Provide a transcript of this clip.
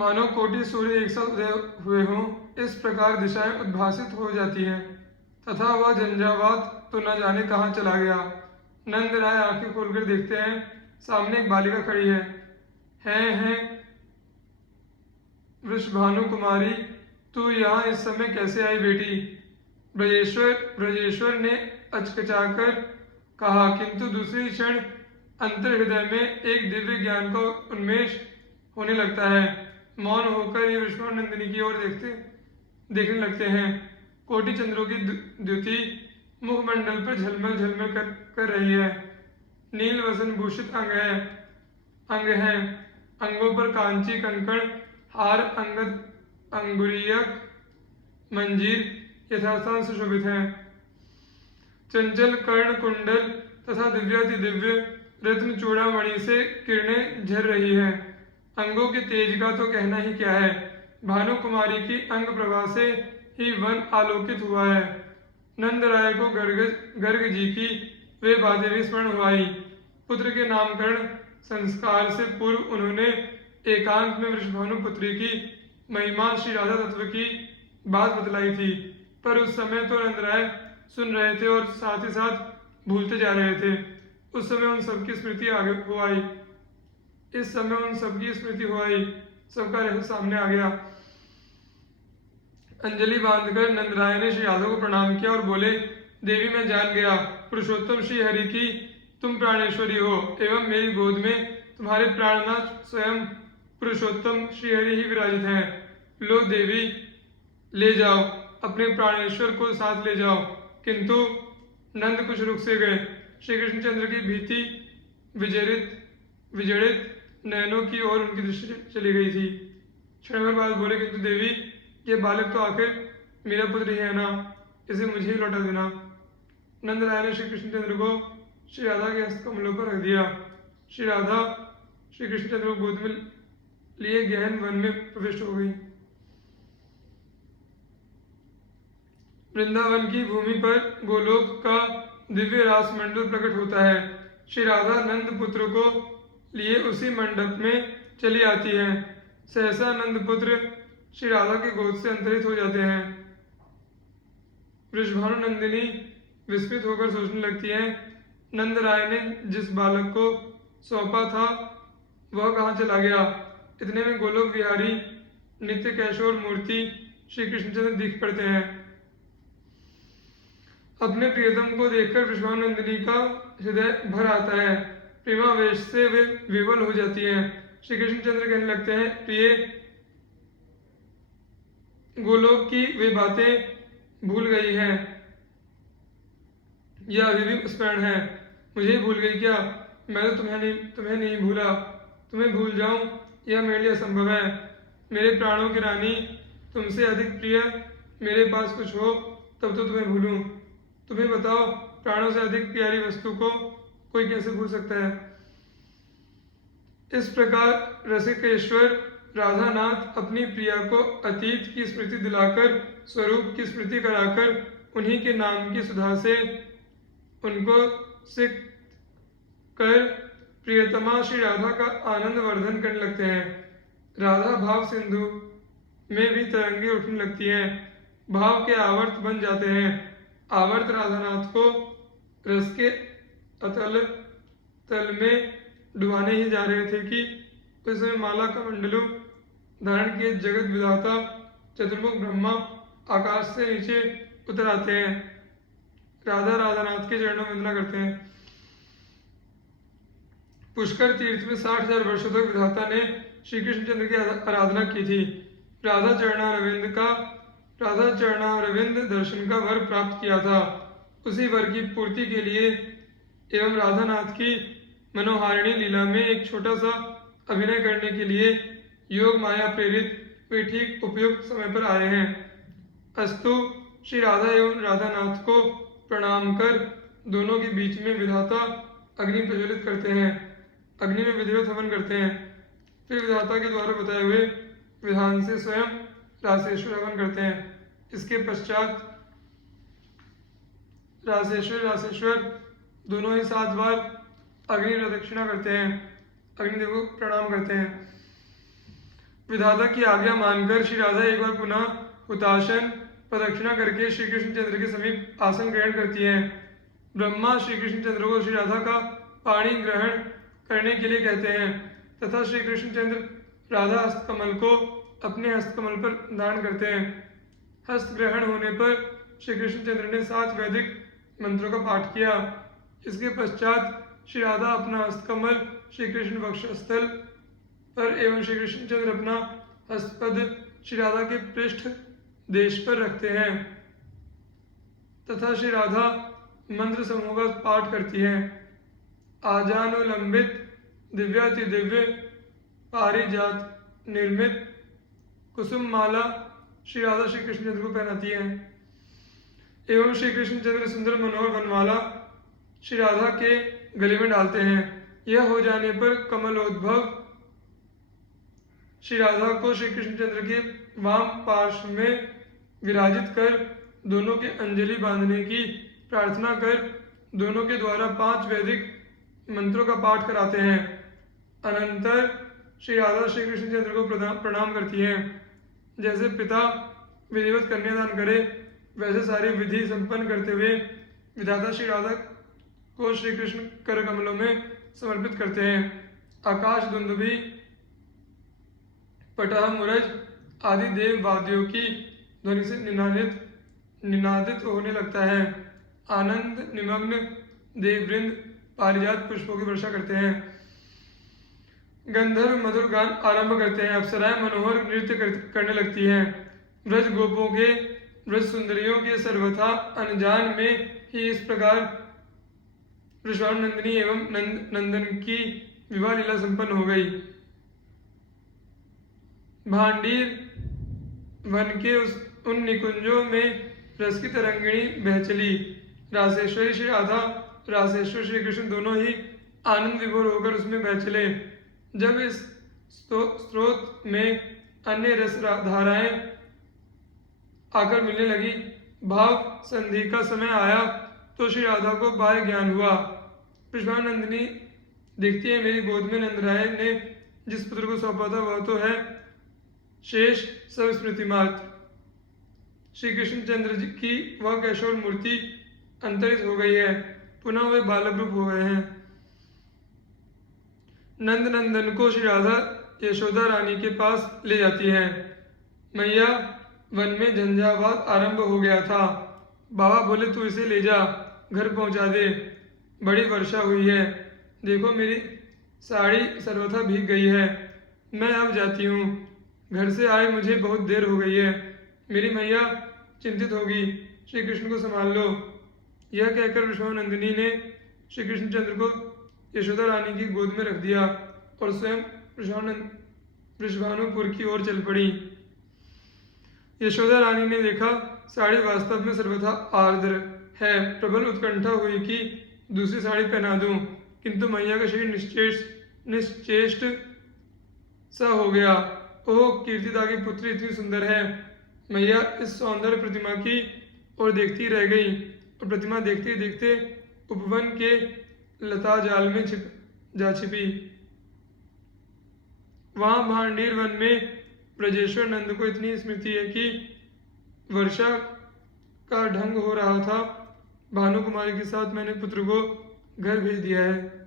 मानो कोटि सूर्य एक साथ उदय हुए हों, इस प्रकार दिशाएं उद्भासित हो जाती हैं तथा वह झंझावात तो न जाने कहाँ चला गया। नंद राय आंखें खोलकर देखते हैं, सामने एक बालिका खड़ी है। हैं वृषभानु कुमारी, तू यहाँ इस समय कैसे आई बेटी? ब्रजेश्वर ने अचकचाकर कहा, किंतु दूसरी क्षण अंतर हृदय में एक दिव्य ज्ञान का उन्मेष होने लगता है। मौन होकर ये वृषभानु नंदिनी की ओर देखने लगते हैं। कोटि चंद्रों की द्युति मुखमंडल पर झलमल झलमल कर रही है। नील वसन भूषित अंग हैं। अंगों पर कांची कंकण हार अंगद अंगुरीयक मंजीर यथास्थान सुशोभित हैं। चंचल कर्ण कुंडल तथा दिव्याति दिव्य रत्न चूड़ामणि से किरणें झर रही हैं। अंगों के तेज का तो कहना ही क्या है। भानु कुमारी की अंग प्रभा से ही वन आलोकित हुआ है। नंद राय को गर्ग जी की वे बातें भी स्मरण हो आई। पुत्र के नामकरण संस्कार से पूर्व उन्होंने एकांत में वृषभानु पुत्री की महिमा श्री राधा तत्व की बात बतलाई थी, पर उस समय तो नंद राय सुन रहे थे और साथ ही साथ भूलते जा रहे थे। उस समय उन सबकी स्मृति आगे हो आई। इस समय उन सबकी स्मृति हो आई, सबका रहस्य सामने आ गया। अंजलि बांधकर नंद राय ने श्री राधा को प्रणाम किया और बोले, देवी मैं जान गया पुरुषोत्तम श्री हरि की तुम प्राणेश्वरी हो एवं मेरी गोद में तुम्हारे प्राणनाथ स्वयं पुरुषोत्तम श्री हरि ही विराजित हैं। लो देवी, ले जाओ, अपने प्राणेश्वर को साथ ले जाओ। किंतु नंद कुछ रुक से गए। श्री कृष्णचंद्र की भीति विजड़ित नयनों की ओर उनकी दृष्टि चली गई थी। क्षण भर बाद बोले, किंतु देवी ये बालक तो आखिर मेरा पुत्र ही है ना, इसे मुझे ही लौटा देना। नंद राय ने श्री कृष्णचंद्र को श्री राधा के हस्त कमलों पर रख दिया। श्री राधा श्री कृष्णचंद्र को गोद में लिए गहन वन में प्रविष्ट हो गई। वृंदावन की भूमि पर गोलोक का दिव्य रास मंडल प्रकट होता है। श्री राधा नंद पुत्र को लिए उसी मंडप में चली आती है। सहसा नंद पुत्र श्री राधा की गोद से अंतरित हो जाते हैं। वृषभानु नंदिनी विस्मित होकर सोचने लगती है, नंद राय ने जिस बालक को सौंपा था वह कहाँ चला गया। इतने में गोलोक विहारी नित्य कैशोर मूर्ति श्री कृष्णचंद्र दिख पड़ते हैं। अपने प्रियतम को देखकर वृषभानु नंदिनी का हृदय भर आता है। प्रेमावेश से वे विवल हो जाती हैं। श्री कृष्णचंद्र कहने लगते हैं, प्रिय, गोलोक की वे बातें भूल गई हैं या अभी भी स्मरण है। मुझे भूल गई क्या? मैं तो तुम्हें नहीं भूला। तुम्हें भूल जाऊं यह मेरे लिए असंभव है। मेरे प्राणों की रानी, तुमसे अधिक प्रिय मेरे पास कुछ हो तब तो तुम्हें भूलूं। तुम्हें बताओ, प्राणों से अधिक प्यारी वस्तु को कोई कैसे भूल सकता है। इस प्रकार रसिकेश्वर राधानाथ अपनी प्रिया को अतीत की स्मृति दिलाकर, स्वरूप की स्मृति कराकर, उन्हीं के नाम की सुधा से उनको सिक्त कर प्रियतमा श्री राधा का आनंद वर्धन करने लगते हैं। राधा भाव सिंधु में भी तरंगे उठने लगती हैं। भाव के आवर्त बन जाते हैं। आवर्त राधानाथ को रस के अतल तल में डुबाने ही जा रहे थे कि उस समय माला का मंडलू धारण किए जगत विधाता चतुर्मुख ब्रह्मा आकाश से नीचे उतर आते हैं। राधा राधानाथ के चरणों में वंदना करते हैं। पुष्कर तीर्थ में 60,000 वर्षों तक विधाता ने श्री कृष्णचंद्र की आराधना की थी। राधा चरणारविंद दर्शन का वर प्राप्त किया था। उसी वर की पूर्ति के लिए एवं राधानाथ की मनोहारिणी लीला में एक छोटा सा अभिनय करने के लिए योग माया प्रेरित वे ठीक उपयुक्त समय पर आए हैं। अस्तु, श्री राधा एवं राधानाथ को प्रणाम कर दोनों के बीच में विधाता अग्नि प्रज्वलित करते हैं। अग्नि में विधिवत हवन करते हैं। फिर विधाता के द्वारा बताए हुए विधान से स्वयं रासेश्वर हवन करते हैं। इसके पश्चात रासेश्वर दोनों ही 7 बार अग्नि प्रदक्षिणा करते हैं। अग्निदेव को प्रणाम करते हैं। विधाता की आज्ञा मानकर श्री राधा एक बार पुनः हुताशन प्रदक्षिणा करके श्री कृष्णचंद्र के समीप आसन ग्रहण करती हैं। ब्रह्मा श्री कृष्णचंद्र को श्री राधा का पाणी ग्रहण करने के लिए कहते हैं तथा श्री कृष्णचंद्र राधा हस्तकमल को अपने हस्तकमल पर धारण करते हैं। हस्त ग्रहण होने पर श्री कृष्णचंद्र ने 7 वैदिक मंत्रों का पाठ किया। इसके पश्चात श्री राधा अपना हस्तकमल श्री कृष्ण वक्षस्थल पर एवं श्री कृष्णचंद्र अपना हस्तपद श्री राधा के पृष्ठ देश पर रखते हैं तथा श्री राधा मंत्र समूह का पाठ करती है। आजानुलंबित दिव्याति दिव्य पारिजात निर्मित कुसुम माला श्री राधा श्री कृष्णचंद्र को पहनाती है एवं श्री कृष्णचंद्र सुंदर मनोहर वनमाला श्री राधा के गले में डालते हैं। यह हो जाने पर कमलोद्भव श्री राधा को श्री कृष्णचंद्र के वाम पार्श्व में विराजित कर दोनों के अंजलि बांधने की प्रार्थना कर दोनों के द्वारा 5 वैदिक मंत्रों का पाठ कराते हैं। अनंतर श्री राधा श्री कृष्णचंद्र को प्रणाम करती हैं। जैसे पिता विधिवत कन्यादान करे वैसे सारी विधि संपन्न करते हुए विधाता श्री राधा को श्री कृष्ण कर कमलों में समर्पित करते हैं। आकाश दुंदुभी पटह मुरज आदि देव वाद्यों की ध्वनि से निनादित होने लगता है। आनंद निमग्न देववृंद पारिजात पुष्पों की वर्षा करते हैं। गंधर्व मधुर गान आरंभ करते हैं। अप्सराएं मनोहर नृत्य करने लगती हैं। ब्रज गोपों के ब्रज सुंदरियों के सर्वथा अनजान में ही इस प्रकार वृषभानंदिनी एवं नंदन की विवाह लीला संपन्न हो गई। भांडीर वन के उन निकुंजों में रस की तरंगिणी बह चली। रासेश्वरी श्री राधा रासेश्वर श्री कृष्ण दोनों ही आनंद विभोर होकर उसमें बह चले। जब इस स्रोत में अन्य रस धाराएं आकर मिलने लगी, भाव संधि का समय आया तो श्री राधा को बाह्य ज्ञान हुआ। वृषभानंदिनी देखती है मेरी गोद में नंदराय ने जिस पुत्र को सौंपा था वह तो है शेष सब स्मृति मात्र। श्री कृष्णचंद्र जी की वह कैशोर मूर्ति अंतरित हो गई है, पुनः वे बालक रूप हो गए हैं। नंद नंदन को श्री राधा यशोदा रानी के पास ले जाती है। मैया वन में झंझावात आरंभ हो गया था। बाबा बोले तू इसे ले जा, घर पहुंचा दे, बड़ी वर्षा हुई है, देखो मेरी साड़ी सर्वथा भीग गई है, मैं अब जाती हूँ, घर से आए मुझे बहुत देर हो गई है, मेरी मैया चिंतित होगी, श्री कृष्ण को संभाल लो। यह कहकर वृषभानंदिनी ने श्री कृष्णचंद्र को यशोदा रानी की गोद में रख दिया और स्वयं वृषभानुपुर की ओर चल पड़ी। यशोदा रानी ने देखा साड़ी वास्तव में सर्वथा आर्द्र है। प्रबल उत्कंठा हुई कि दूसरी साड़ी पहना दूं, किंतु मैया का शरीर निश्चेष्ट सा हो गया। ओह, कीर्तिदा की पुत्री इतनी सुंदर है। मैया इस सौंदर्य प्रतिमा की ओर देखती रह गई और प्रतिमा देखते देखते उपवन के लता जाल में छिपी। वहां भांडीर वन में ब्रजेश्वर नंद को इतनी स्मृति है कि वर्षा का ढंग हो रहा था, भानु कुमारी के साथ मैंने पुत्र को घर भेज दिया है।